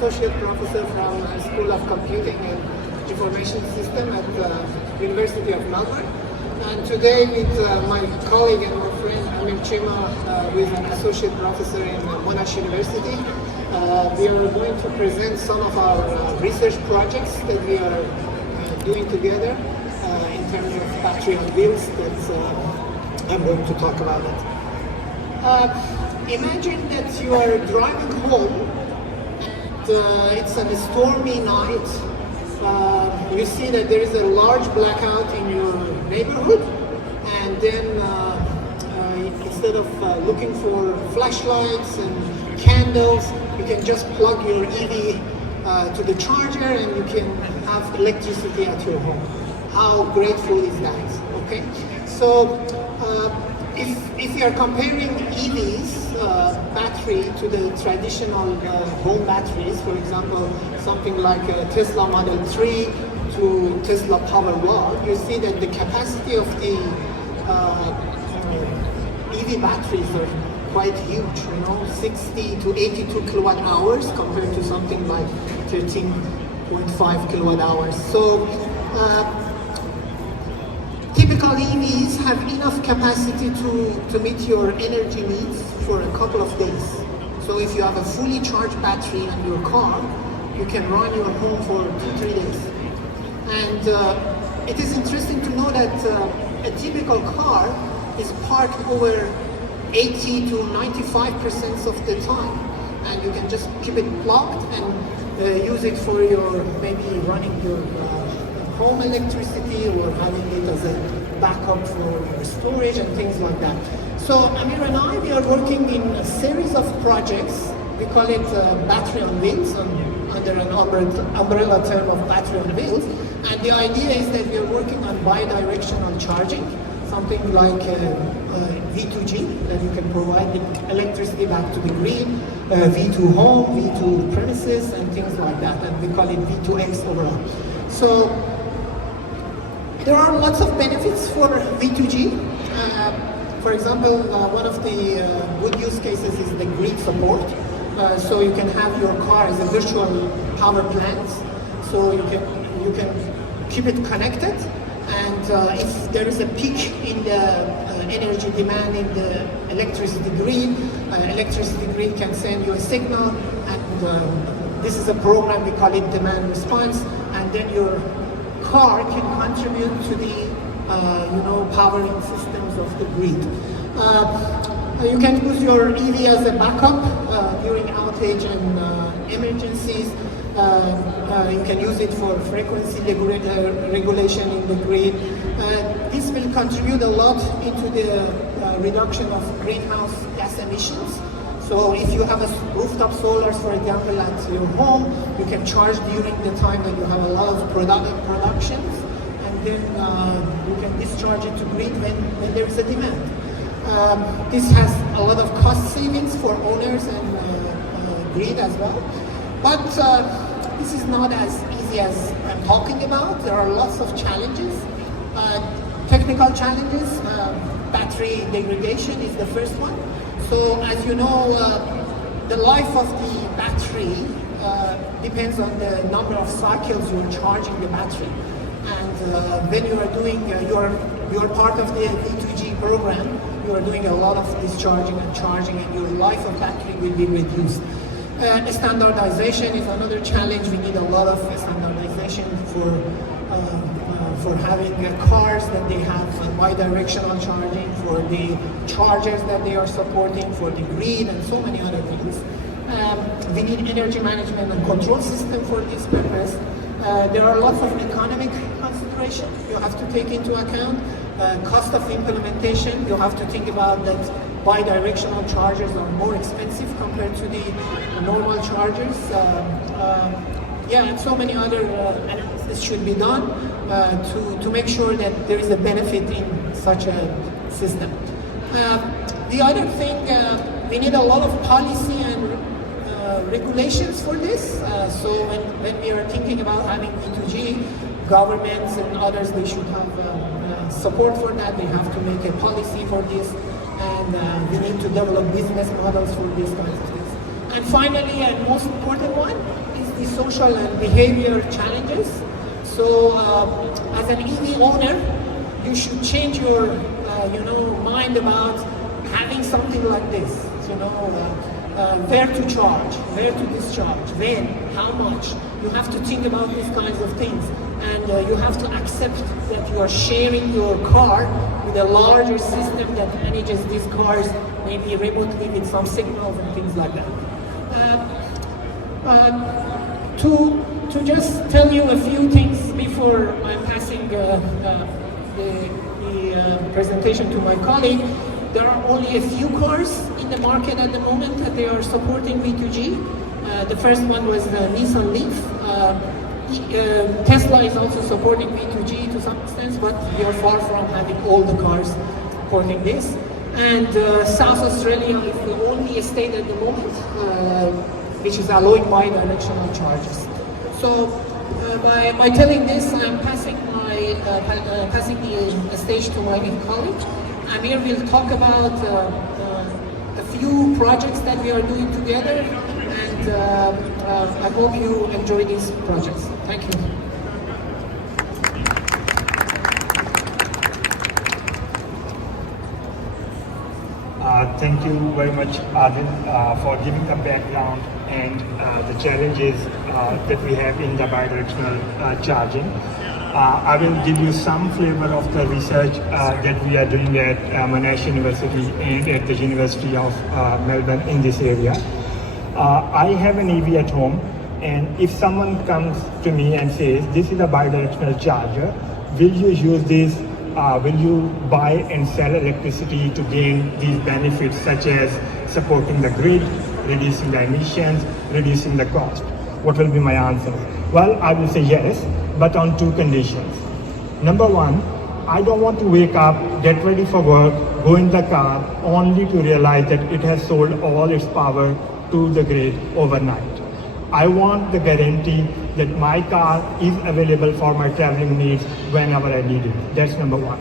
associate professor from School of Computing and Information System at the University of Melbourne. And today with my colleague and my friend Amir Chima, who is an associate professor in Monash University, we are going to present some of our research projects that we are doing together in terms of battery on wheels. I'm going to talk about it. Imagine that you are driving home and it's a stormy night. You see that there is a large blackout in your neighborhood, and then instead of looking for flashlights and candles, you can just plug your EV to the charger and you can have electricity at your home. How grateful is that? Okay, so if you are comparing EVs battery to the traditional home batteries, for example, something like a Tesla Model 3 to Tesla Powerwall, you see that the capacity of the EV batteries are quite huge, 60 to 82 kilowatt hours compared to something like 13.5 kilowatt hours. So typical EVs have enough capacity to meet your energy needs for a couple of days. So if you have a fully charged battery in your car, you can run your home for 2-3 days. And it is interesting to know that a typical car is parked over 80 to 95% of the time, and you can just keep it plugged and use it for your maybe running your home electricity or having it as a backup for your storage and things like that. So Amir and I, we are working in a series of projects. We call it battery on wheels, under an umbrella term of battery on wheels. And the idea is that we are working on bidirectional charging, something like V2G, that you can provide the electricity back to the grid, V2 home, V2 premises, and things like that. And we call it V2X overall. So there are lots of benefits for V2G. For example, one of the good use cases is the grid support. So you can have your car as a virtual power plant. So you can keep it connected, and if there is a peak in the energy demand in the electricity grid can send you a signal, and this is a program, we call it demand response, and then your car can contribute to the powering systems of the grid. You can use your EV as a backup during outage and emergencies. You can use it for frequency regulation in the grid. This will contribute a lot into the reduction of greenhouse gas emissions. So if you have a rooftop solars, for example, at your home, you can charge during the time that you have a lot of productions, and then you can discharge it to grid when there is a demand. This has a lot of cost savings for owners and grid as well. But this is not as easy as I'm talking about. There are lots of challenges, technical challenges. Battery degradation is the first one. So as you know, the life of the battery depends on the number of cycles you're charging the battery. And when you are doing, you're part of the V2G program, you are doing a lot of discharging and charging, and your life of battery will be reduced. Standardization is another challenge. We need a lot of standardization for having cars that they have bidirectional charging, for the chargers that they are supporting, for the grid, and so many other things. We need energy management and control system for this purpose. There are lots of economic considerations you have to take into account. Cost of implementation, you have to think about that bidirectional chargers are more expensive compared to the normal chargers. And so many other analysis should be done to make sure that there is a benefit in such a system. The other thing, we need a lot of policy and regulations for this. So when we are thinking about having V2G, governments and others, they should have support for that. They have to make a policy for this, and we need to develop business models for these kinds of things. And finally, and most important one, the social and behavior challenges. So as an EV owner, you should change your mind about having something like this. Where to charge, where to discharge, when, how much. You have to think about these kinds of things, and you have to accept that you are sharing your car with a larger system that manages these cars, maybe remotely with some signals and things like that. To just tell you a few things before I'm passing the presentation to my colleague. There are only a few cars in the market at the moment that they are supporting V2G. The first one was the Nissan Leaf. Tesla is also supporting V2G to some extent, but we are far from having all the cars supporting this. And South Australia is the only state at the moment which is allowing bidirectional charges. So by telling this, I'm passing the stage to my colleague. Amir will talk about a few projects that we are doing together, and I hope you enjoy these projects. Thank you. Thank you very much, Adil, for giving the background and the challenges that we have in the bidirectional charging. I will give you some flavor of the research that we are doing at Monash University and at the University of Melbourne in this area. I have an EV at home, and if someone comes to me and says, this is a bidirectional charger, will you use this? Will you buy and sell electricity to gain these benefits such as supporting the grid, reducing the emissions, reducing the cost? What will be my answer? Well, I will say yes, but on two conditions. Number one, I don't want to wake up, get ready for work, go in the car, only to realize that it has sold all its power to the grid overnight. I want the guarantee that my car is available for my traveling needs whenever I need it. That's number one.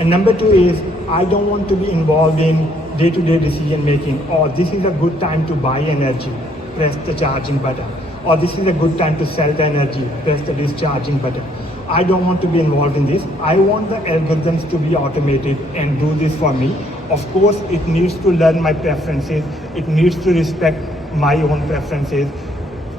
And number two is, I don't want to be involved in day-to-day decision making. Or this is a good time to buy energy, press the charging button. Or this is a good time to sell the energy, press the discharging button. I don't want to be involved in this. I want the algorithms to be automated and do this for me. Of course, it needs to learn my preferences. It needs to respect my own preferences,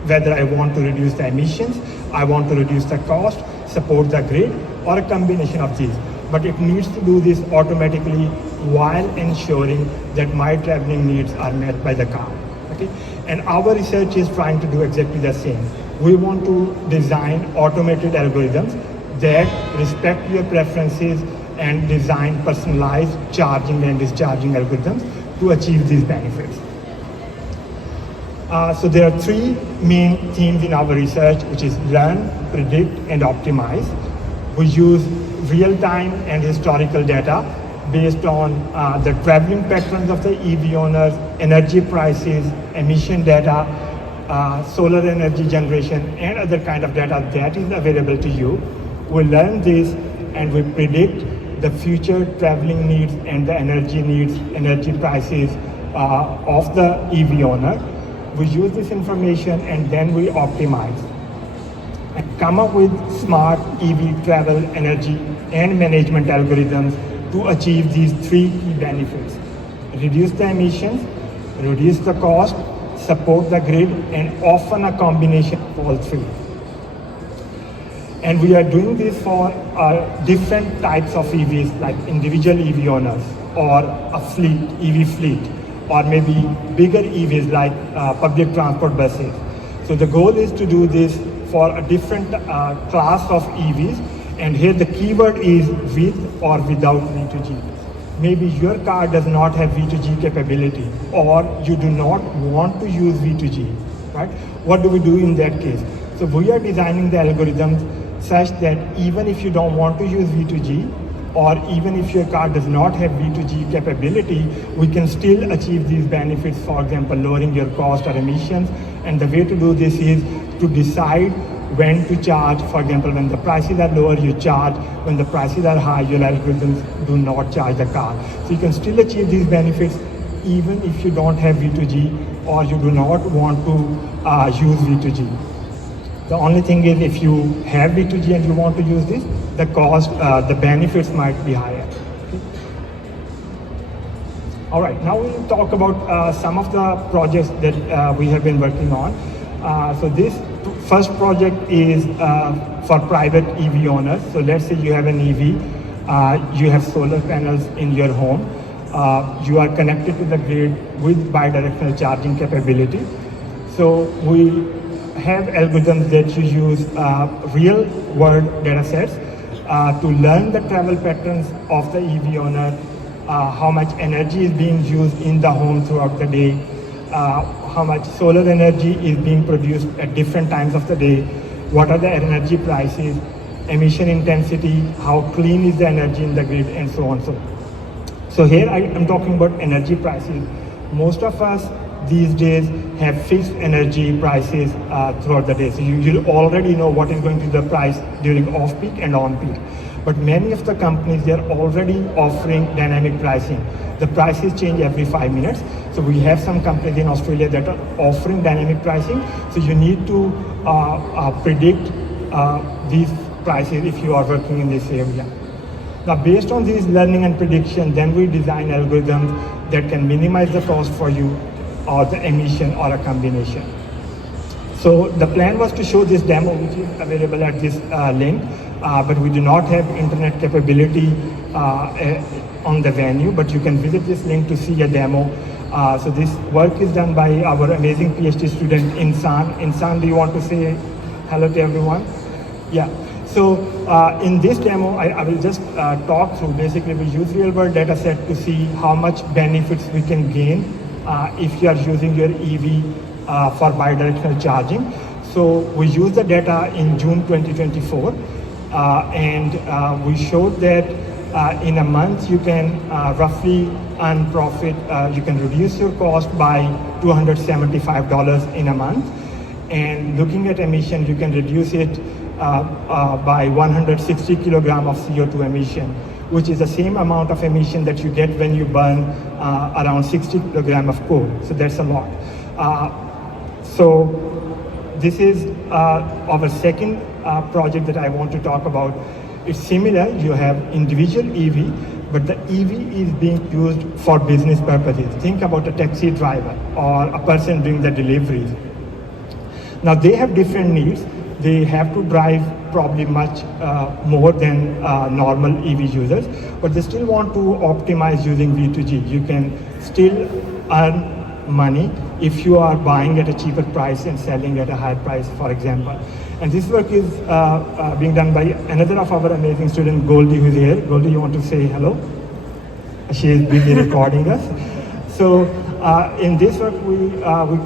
whether I want to reduce the emissions, I want to reduce the cost, support the grid, or a combination of these. But it needs to do this automatically while ensuring that my traveling needs are met by the car. Okay? And our research is trying to do exactly the same. We want to design automated algorithms that respect your preferences and design personalized charging and discharging algorithms to achieve these benefits. So there are three main themes in our research, which is learn, predict, and optimize. We use real-time and historical data based on the traveling patterns of the EV owners, energy prices, emission data, solar energy generation, and other kind of data that is available to you. We learn this and we predict the future traveling needs and the energy needs, energy prices of the EV owner. We use this information and then we optimize and come up with smart EV travel, energy, and management algorithms to achieve these three key benefits: reduce the emissions, reduce the cost, support the grid, and often a combination of all three. And we are doing this for different types of EVs, like individual EV owners or a fleet, EV fleet, or maybe bigger EVs like public transport buses. So the goal is to do this for a different class of EVs, and here the keyword is with or without V2G. Maybe your car does not have V2G capability, or you do not want to use V2G, right? What do we do in that case? So we are designing the algorithms such that even if you don't want to use V2G, or even if your car does not have V2G capability, we can still achieve these benefits, for example, lowering your cost or emissions. And the way to do this is to decide when to charge. For example, when the prices are lower, you charge. When the prices are high, your algorithms do not charge the car. So you can still achieve these benefits even if you don't have V2G or you do not want to use V2G. The only thing is if you have V2G and you want to use this, the cost, the benefits might be higher. All right, now we'll talk about some of the projects that we have been working on. So this first project is for private EV owners. So let's say you have an EV, you have solar panels in your home, you are connected to the grid with bidirectional charging capability. So we have algorithms that you use real world data sets to learn the travel patterns of the EV owner, how much energy is being used in the home throughout the day, how much solar energy is being produced at different times of the day, what are the energy prices, emission intensity, how clean is the energy in the grid, and so on. So here I am talking about energy prices. Most of us these days have fixed energy prices throughout the day. So you'll already know what is going to be the price during off-peak and on-peak. But many of the companies, they're already offering dynamic pricing. The prices change every 5 minutes. So we have some companies in Australia that are offering dynamic pricing. So you need to predict these prices if you are working in this area. Now, based on these learning and prediction, then we design algorithms that can minimize the cost for you, or the emission, or a combination. So the plan was to show this demo, which is available at this link, but we do not have internet capability on the venue, but you can visit this link to see a demo. So this work is done by our amazing PhD student, Insan. Insan, do you want to say hello to everyone? Yeah. So in this demo, I will just talk through, basically we use real world data set to see how much benefits we can gain if you are using your EV for bidirectional charging. So we use the data in June 2024 and we showed that in a month you can roughly earn profit, you can reduce your cost by $275 in a month, and looking at emission you can reduce it by 160 kilogram of CO2 emission, which is the same amount of emission that you get when you burn around 60 kilogram of coal. So that's a lot. So this is our second project that I want to talk about. It's similar, you have individual EV, but the EV is being used for business purposes. Think about a taxi driver or a person doing the deliveries. Now they have different needs. They have to drive probably much more than normal EV users, but they still want to optimize using V2G. You can still earn money if you are buying at a cheaper price and selling at a higher price, for example. And this work is being done by another of our amazing student, Goldie, who's here. Goldie, you want to say hello? She is busy recording us. So in this work, we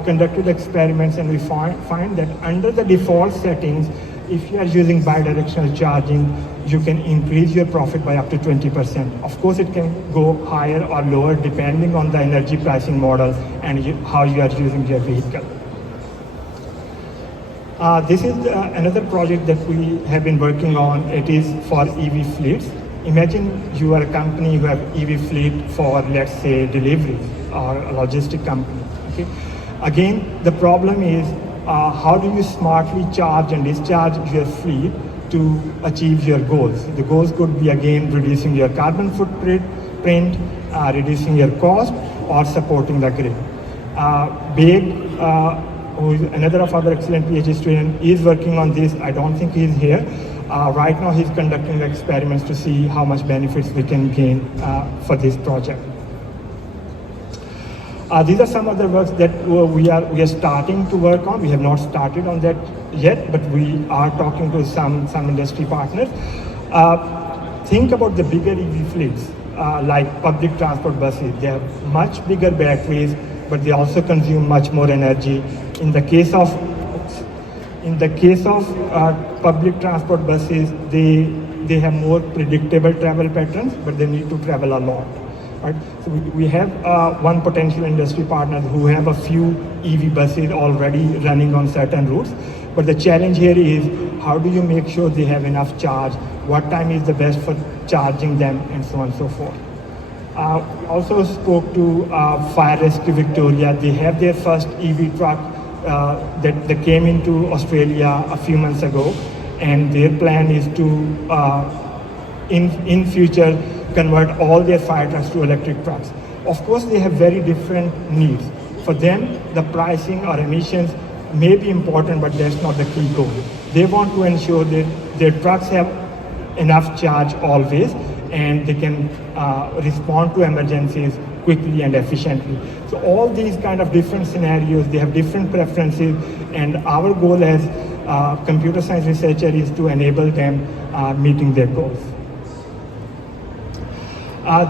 conducted experiments and we find that under the default settings, if you are using bidirectional charging, you can increase your profit by up to 20%. Of course, it can go higher or lower depending on the energy pricing model and how you are using your vehicle. This is another project that we have been working on. It is for EV fleets. Imagine you are a company who have EV fleet for, let's say, deliveries or a logistic company. Okay. Again, the problem is how do you smartly charge and discharge your fleet to achieve your goals? The goals could be, again, reducing your carbon footprint, reducing your cost, or supporting the grid. Babe, who is another of our excellent PhD student, is working on this. I don't think he's here. Right now he's conducting experiments to see how much benefits we can gain for this project. These are some of the works that we are starting to work on. We have not started on that yet, but we are talking to some industry partners. Think about the bigger EV fleets, like public transport buses. They have much bigger batteries, but they also consume much more energy. In the case of public transport buses, they have more predictable travel patterns, but they need to travel a lot. Right? So we have one potential industry partner who have a few EV buses already running on certain routes. But the challenge here is how do you make sure they have enough charge? What time is the best for charging them, and so on and so forth. Also spoke to Fire Rescue Victoria. They have their first EV truck that came into Australia a few months ago, and their plan is to in future convert all their fire trucks to electric trucks. Of course, they have very different needs. For them, the pricing or emissions may be important, but that's not the key goal. They want to ensure that their trucks have enough charge always, and they can respond to emergencies quickly and efficiently. So all these kind of different scenarios, they have different preferences, and our goal as computer science researcher is to enable them meeting their goals.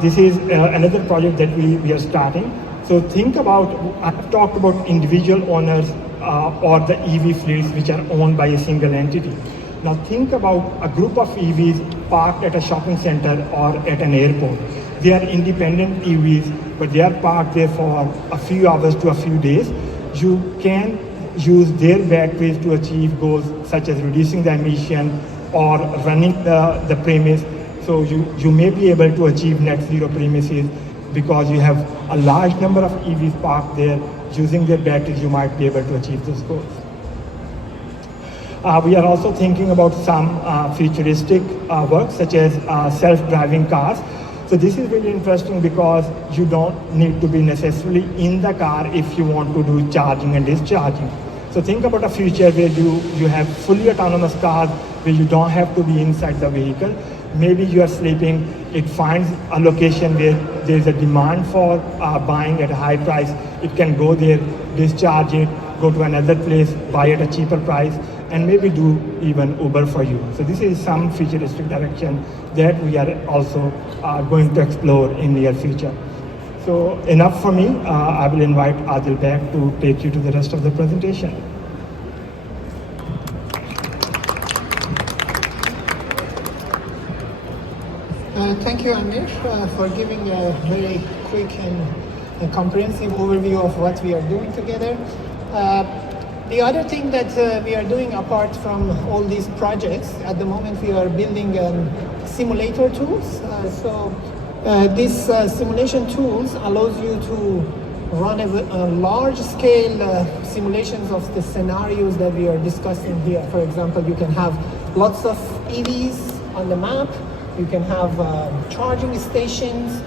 This is another project that we are starting. So think about, I've talked about individual owners or the EV fleets which are owned by a single entity. Now think about a group of EVs parked at a shopping center or at an airport. They are independent EVs, but they are parked there for a few hours to a few days. You can use their batteries to achieve goals such as reducing the emission or running the premise. So you may be able to achieve net zero premises because you have a large number of EVs parked there. Using their batteries, you might be able to achieve those goals. We are also thinking about some futuristic work such as self-driving cars. So this is really interesting because you don't need to be necessarily in the car if you want to do charging and discharging. So think about a future where you have fully autonomous cars where you don't have to be inside the vehicle. Maybe you are sleeping, it finds a location where there's a demand for buying at a high price. It can go there, discharge it, go to another place, buy at a cheaper price, and maybe do even Uber for you. So this is some futuristic direction that we are also going to explore in near future. So enough for me. I will invite Adil back to take you to the rest of the presentation. Thank you, Amir, for giving a very quick and comprehensive overview of what we are doing together. The other thing that we are doing apart from all these projects, at the moment we are building simulator tools. These simulation tools allows you to run a large-scale simulations of the scenarios that we are discussing here. For example, you can have lots of EVs on the map. You can have charging stations.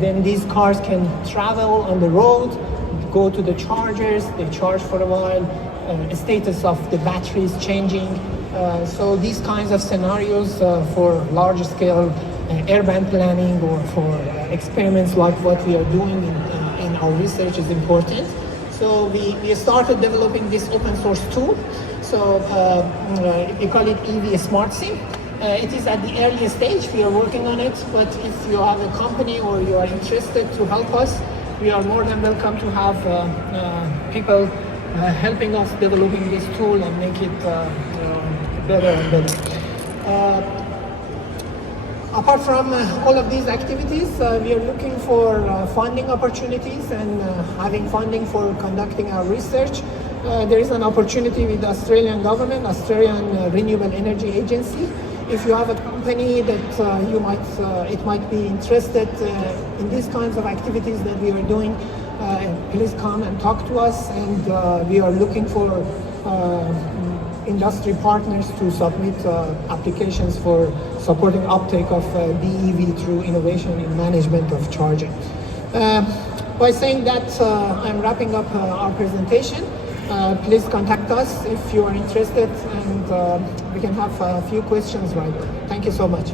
Then these cars can travel on the road, go to the chargers, they charge for a while, status of the batteries changing. So these kinds of scenarios for large scale urban planning or for experiments like what we are doing in our research is important. So we started developing this open source tool. So we call it EV Smart Sim. It is at the early stage, we are working on it, but if you have a company or you are interested to help us, we are more than welcome to have people helping us developing this tool and make it better and better. Apart from all of these activities, we are looking for funding opportunities and having funding for conducting our research. There is an opportunity with the Australian government, Australian Renewable Energy Agency. If you have a company that it might be interested in these kinds of activities that we are doing, please come and talk to us. And we are looking for industry partners to submit applications for supporting uptake of BEV through innovation in management of charging. By saying that, I'm wrapping up our presentation. Please contact us if you are interested, and we can have a few questions right now. Thank you so much.